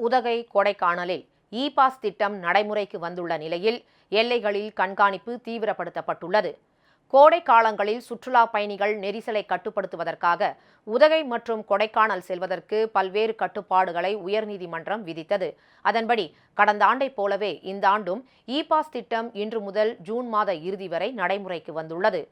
உதகை கொடைக்கானலில் e pass திட்டம் நடைமுறைக்கு வந்துள்ள நிலையில் எல்லைகளில் கண்காணிப்பு தீவிரப்படுத்தப்பட்டுள்ளது. கோடை காலங்களில் சுற்றுலா பயணிகள் நெரிசலை கட்டுப்படுத்துவதற்காக உதகை மற்றும் கொடைக்கானல் செல்வதற்கு பல்வேறு கட்டுப்பாடுகளை உயர்நீதிமன்றம் விதித்தது. அதன்படி கடந்த ஆண்டைப் போலவே இந்த ஆண்டும் இ பாஸ் திட்டம் இன்று முதல் ஜூன் மாத இறுதி வரை நடைமுறைக்கு வந்துள்ளது.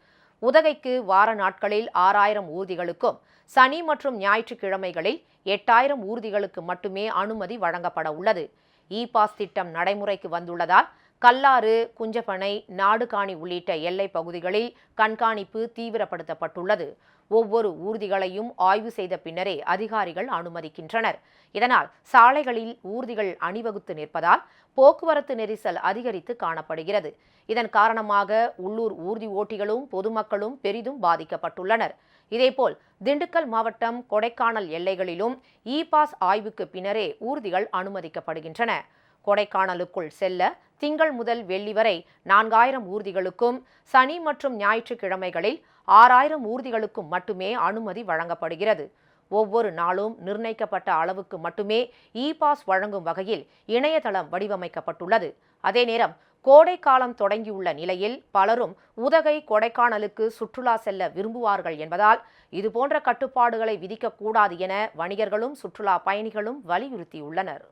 உதகைக்கு வார நாட்களில் ஆறாயிரம் ஊர்திகளுக்கும் சனி மற்றும் ஞாயிற்றுக்கிழமைகளில் எட்டாயிரம் ஊர்திகளுக்கு மட்டுமே அனுமதி வழங்கப்பட உள்ளது. இ பாஸ் திட்டம் நடைமுறைக்கு வந்துள்ளதால் கல்லாறு குஞ்சப்பனை நாடுகாணி உள்ளிட்ட எல்லை பகுதிகளில் கண்காணிப்பு தீவிரப்படுத்தப்பட்டுள்ளது. ஒவ்வொரு ஊர்திகளையும் ஆய்வு செய்த பின்னரே அதிகாரிகள் அனுமதிக்கின்றனர். இதனால் சாலைகளில் ஊர்திகள் அணிவகுத்து நிற்பதால் போக்குவரத்து நெரிசல் அதிகரித்து காணப்படுகிறது. இதன் காரணமாக உள்ளூர் ஊர்தி ஓட்டிகளும் பொதுமக்களும் பெரிதும் பாதிக்கப்பட்டுள்ளனர். இதேபோல் திண்டுக்கல் மாவட்டம் கொடைக்கானல் எல்லைகளிலும் இ பாஸ் ஆய்வுக்கு பின்னரே ஊர்திகள் அனுமதிக்கப்படுகின்றன. கொடைக்கானலுக்குள் செல்ல திங்கள் முதல் வெள்ளி வரை நான்காயிரம் ஊர்திகளுக்கும் சனி மற்றும் ஞாயிற்றுக்கிழமைகளில் ஆறாயிரம் ஊர்திகளுக்கும் மட்டுமே அனுமதி வழங்கப்படுகிறது. ஒவ்வொரு நாளும் நிர்ணயிக்கப்பட்ட அளவுக்கு மட்டுமே இ பாஸ் வழங்கும் வகையில் இணையதளம் வடிவமைக்கப்பட்டுள்ளது. அதே நேரம் கோடை காலம் தொடங்கியுள்ள நிலையில் பலரும் உதகை கொடைக்கானலுக்கு சுற்றுலா செல்ல விரும்புவார்கள் என்பதால் இதுபோன்ற கட்டுப்பாடுகளை விதிக்கக்கூடாது என வணிகர்களும் சுற்றுலா பயணிகளும் வலியுறுத்தியுள்ளனர்.